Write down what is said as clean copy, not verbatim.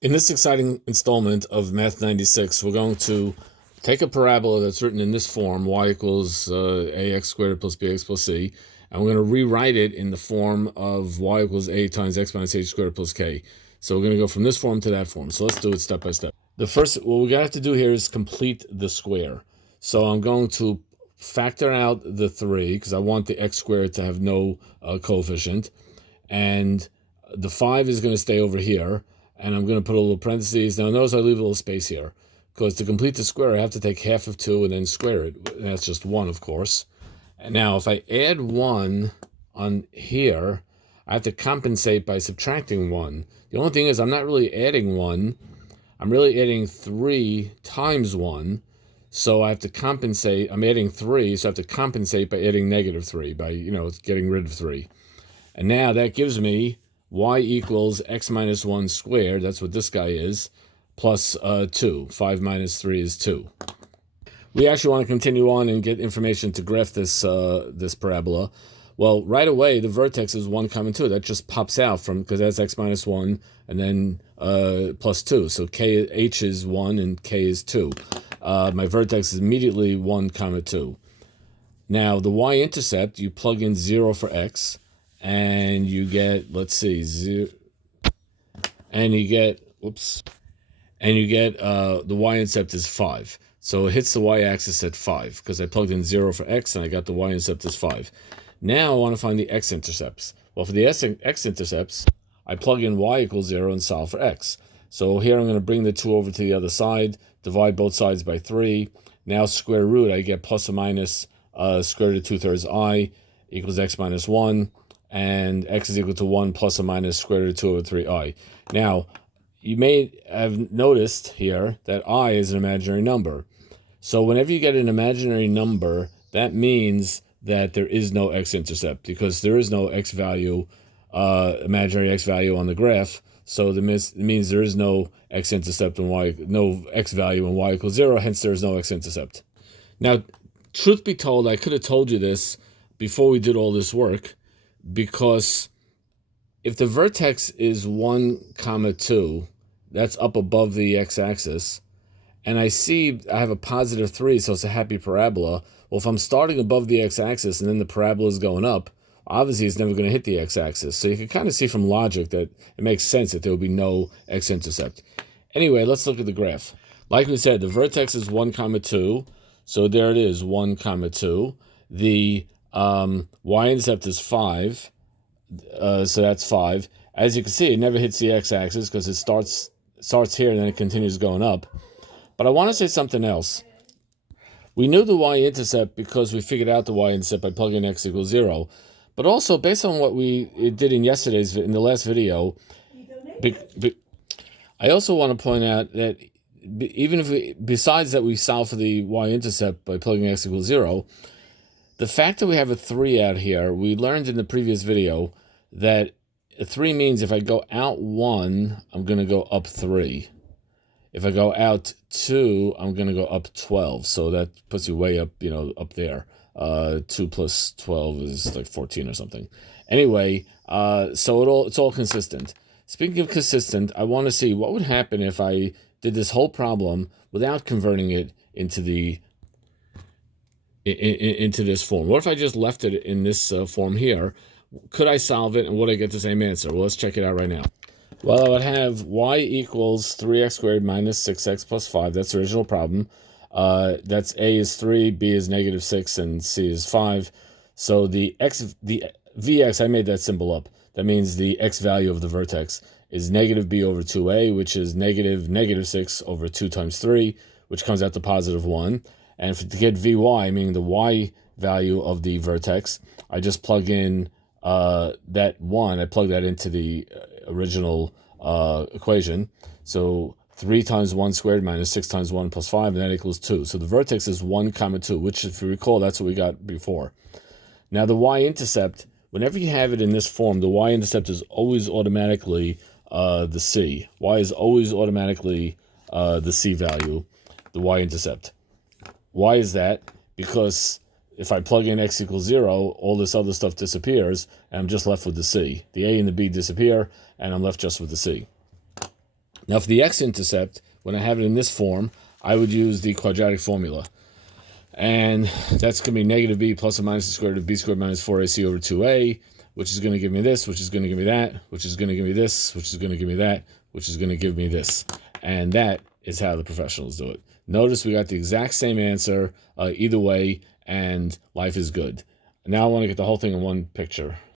In this exciting installment of Math 96, we're going to take a parabola that's written in this form, y equals ax squared plus bx plus c, and we're going to rewrite it in the form of y equals a times x minus h squared plus k. So we're going to go from this form to that form. So let's do it step by step. What we're going to have to do here is complete the square. So I'm going to factor out the 3, because I want the x squared to have no coefficient, and the 5 is going to stay over here, and I'm going to put a little parentheses. Now notice I leave a little space here, because to complete the square I have to take half of 2 and then square it. And that's just 1, of course. And now if I add 1 on here, I have to compensate by subtracting 1. The only thing is I'm not really adding 1. I'm really adding 3 times 1. So I have to compensate. I'm adding 3, so I have to compensate by adding negative 3, by, getting rid of 3. And now that gives me y equals x minus 1 squared, that's what this guy is, plus 2. 5 minus 3 is 2. We actually want to continue on and get information to graph this parabola. Well, right away, the vertex is 1, 2. That just pops out from, because that's x minus 1 and then plus 2. So h is 1 and k is 2. My vertex is immediately 1, 2. Now, the y-intercept, you plug in 0 for x, and you get, let's see, 0, and you get, the y-intercept is 5. So it hits the y-axis at 5, because I plugged in 0 for x, and I got the y-intercept as 5. Now I want to find the x-intercepts. Well, for the x-intercepts, I plug in y equals 0 and solve for x. So here I'm going to bring the 2 over to the other side, divide both sides by 3. Now square root, I get plus or minus square root of 2/3 I equals x minus 1. And x is equal to 1 plus or minus square root of 2 over 3i. Now, you may have noticed here that I is an imaginary number. So whenever you get an imaginary number, that means that there is no x-intercept, because there is no x value, imaginary x value on the graph. So it means there is no x-intercept and no x value in y equals 0, hence there is no x-intercept. Now, truth be told, I could have told you this before we did all this work, because if the vertex is 1, 2, that's up above the x-axis, and I see I have a positive 3, so it's a happy parabola. Well, if I'm starting above the x-axis and then the parabola is going up, obviously it's never going to hit the x-axis. So you can kind of see from logic that it makes sense that there will be no x-intercept. Anyway, let's look at the graph. Like we said, the vertex is 1, 2, so there it is, 1, 2. The y-intercept is 5, so that's 5. As you can see, it never hits the x-axis because it starts here and then it continues going up. But I want to say something else. We knew the y-intercept because we figured out the y-intercept by plugging x equals 0. But also, based on what we did in the last video, I also want to point out that even if besides that we solve for the y-intercept by plugging x equals 0, the fact that we have a 3 out here, we learned in the previous video that a 3 means if I go out 1, I'm going to go up 3. If I go out 2, I'm going to go up 12. So that puts you way up, up there. 2 plus 12 is like 14 or something. Anyway, so it's all consistent. Speaking of consistent, I want to see what would happen if I did this whole problem without converting it into this form. What if I just left it in this form here? Could I solve it, and would I get the same answer? Well, let's check it out right now. Well, I would have y equals 3x squared minus 6x plus 5. That's the original problem. That's a is 3, b is negative 6, and c is 5. So the vx, I made that symbol up. That means the x value of the vertex is negative b over 2a, which is negative 6 over 2 times 3, which comes out to positive 1. And to get vy, meaning the y value of the vertex, I just plug in that 1. I plug that into the original equation. So 3 times 1 squared minus 6 times 1 plus 5, and that equals 2. So the vertex is 1, 2, which, if you recall, that's what we got before. Now the y-intercept, whenever you have it in this form, the y-intercept is always automatically the c. Y is always automatically the c value, the y-intercept. Why is that? Because if I plug in x equals 0, all this other stuff disappears, and I'm just left with the c. The a and the b disappear, and I'm left just with the c. Now, for the x-intercept, when I have it in this form, I would use the quadratic formula. And that's going to be negative b plus or minus the square root of b squared minus 4ac over 2a, which is going to give me this, which is going to give me that, which is going to give me this, which is going to give me that, which is going to give me this. And that is how the professionals do it. Notice we got the exact same answer either way, and life is good. Now I want to get the whole thing in one picture.